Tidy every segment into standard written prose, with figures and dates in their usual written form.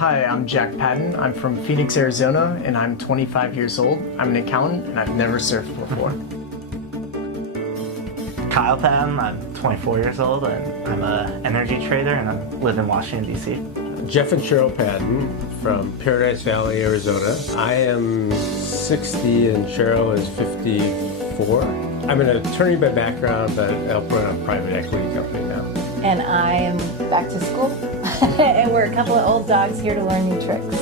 Hi, I'm Jack Padden. I'm from Phoenix, Arizona, and I'm 25 years old. I'm an accountant, and I've never surfed before. Kyle Padden, I'm 24 years old, and I'm an energy trader, and I live in Washington, D.C. Jeff and Cheryl Padden from Paradise Valley, Arizona. I am 60 and Cheryl is 54. I'm an attorney by background, but I help run a private equity company now. And I am back to school, and we're a couple of old dogs here to learn new tricks.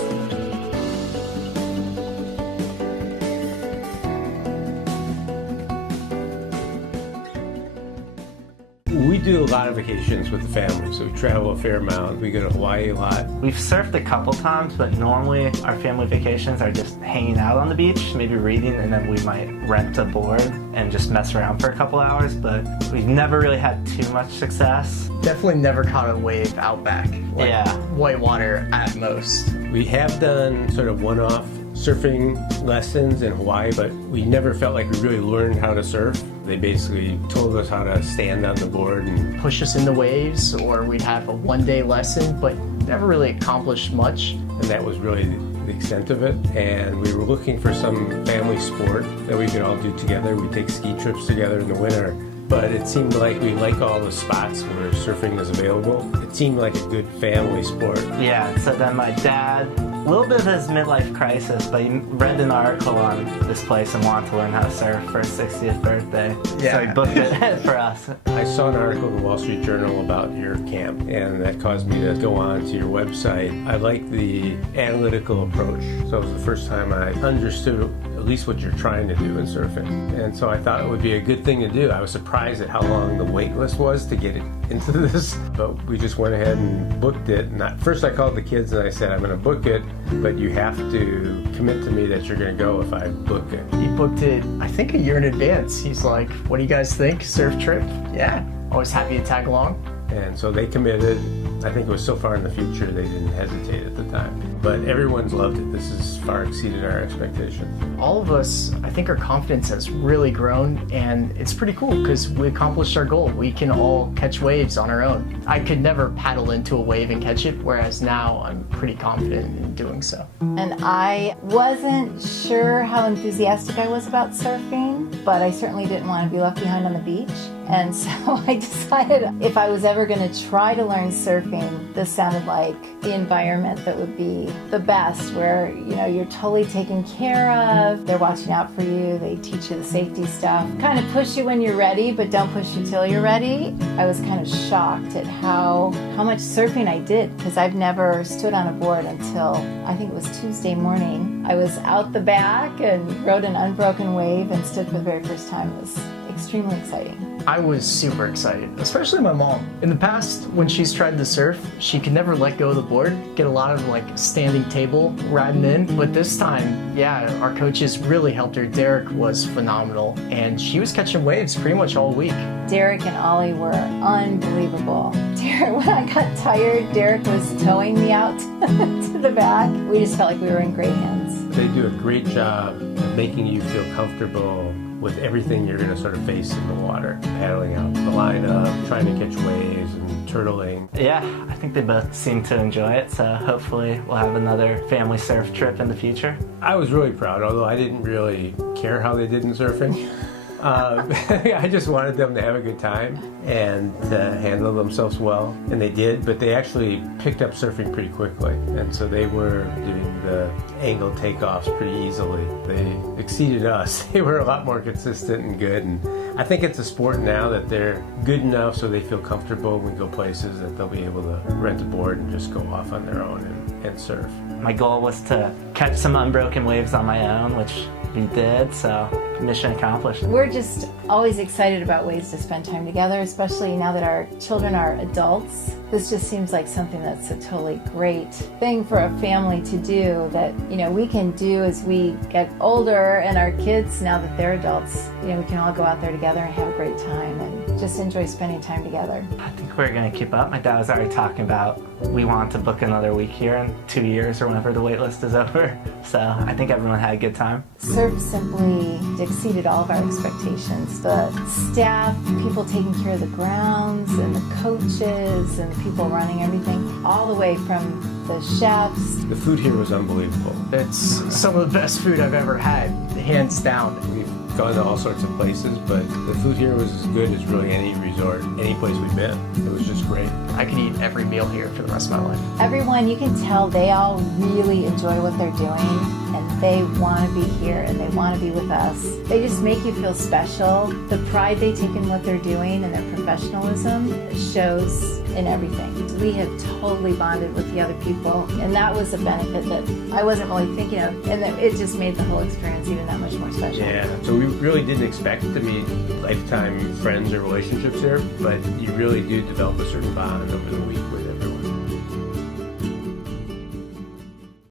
We do a lot of vacations with the family, so we travel a fair amount. We go to Hawaii a lot. We've surfed a couple times, but normally our family vacations are just hanging out on the beach, maybe reading, and then we might rent a board and just mess around for a couple hours, but we've never really had too much success. Definitely never caught a wave out back. Like whitewater at most. We have done sort of one-off surfing lessons in Hawaii, but we never felt like we really learned how to surf. They basically told us how to stand on the board and push us in the waves, or we'd have a one-day lesson, but never really accomplished much. And that was really the extent of it. And we were looking for some family sport that we could all do together. We take ski trips together in the winter. But it seemed like we like all the spots where surfing is available. It seemed like a good family sport. Yeah, so then my dad, a little bit of his midlife crisis, but he read an article on this place and wanted to learn how to surf for his 60th birthday. Yeah. So he booked it for us. I saw an article in the Wall Street Journal about your camp, and that caused me to go on to your website. I like the analytical approach. So it was the first time I understood at least what you're trying to do in surfing. And so I thought it would be a good thing to do. I was surprised at how long the wait list was to get it into this, but we just went ahead and booked it. And first I called the kids and I said, I'm going to book it, but you have to commit to me that you're going to go if I book it. He booked it, I think, a year in advance. He's like, what do you guys think? Surf trip? Yeah. Always happy to tag along. And so they committed. I think it was so far in the future they didn't hesitate at the time. But everyone's loved it. This has far exceeded our expectations. All of us, I think our confidence has really grown, and it's pretty cool because we accomplished our goal. We can all catch waves on our own. I could never paddle into a wave and catch it, whereas now I'm pretty confident in doing so. And I wasn't sure how enthusiastic I was about surfing, but I certainly didn't want to be left behind on the beach. And so I decided if I was ever going to try to learn surfing, this sounded like the environment that would be the best, where, you know, you're totally taken care of, they're watching out for you, they teach you the safety stuff, kind of push you when you're ready, but don't push you till you're ready. I was kind of shocked at how much surfing I did, because I've never stood on a board until, I think it was Tuesday morning. I was out the back and rode an unbroken wave and stood for the very first time. It was extremely exciting. I was super excited, especially my mom. In the past, when she's tried to surf, she could never let go of the board, get a lot of like standing table riding in. But this time, yeah, our coaches really helped her. Derek was phenomenal, and she was catching waves pretty much all week. Derek and Ollie were unbelievable. When I got tired, Derek was towing me out to the back. We just felt like we were in great hands. They do a great job of making you feel comfortable with everything you're going to sort of face in the water. Paddling out the lineup, trying to catch waves and turtling. Yeah, I think they both seem to enjoy it, so hopefully we'll have another family surf trip in the future. I was really proud, although I didn't really care how they did in surfing. I just wanted them to have a good time and to handle themselves well, and they did, but they actually picked up surfing pretty quickly, and so they were doing the angle takeoffs pretty easily. They exceeded us. They were a lot more consistent and good, and I think it's a sport now that they're good enough so they feel comfortable when we go places that they'll be able to rent a board and just go off on their own and surf. My goal was to catch some unbroken waves on my own, which we did, so mission accomplished. We're just always excited about ways to spend time together, especially now that our children are adults. This just seems like something that's a totally great thing for a family to do that, you know, we can do as we get older, and our kids, now that they're adults, you know, we can all go out there together and have a great time and just enjoy spending time together. I think we're going to keep up. My dad was already talking about we want to book another week here in 2 years or whenever the wait list is over. So I think everyone had a good time. Surf simply exceeded all of our expectations. The staff, people taking care of the grounds, and the coaches, and the people running everything, all the way from the chefs. The food here was unbelievable. It's some of the best food I've ever had, hands down. We've gone to all sorts of places, but the food here was as good as really any resort, any place we've been. It was just great. I could eat every meal here for the rest of my life. Everyone, you can tell they all really enjoy what they're doing, and they want to be here and they want to be with us. They just make you feel special. The pride they take in what they're doing and their professionalism shows in everything. We have totally bonded with the other people, and that was a benefit that I wasn't really thinking of, and that it just made the whole experience even that much more special. Yeah, so we really didn't expect to meet lifetime friends or relationships here, but you really do develop a certain bond over the week with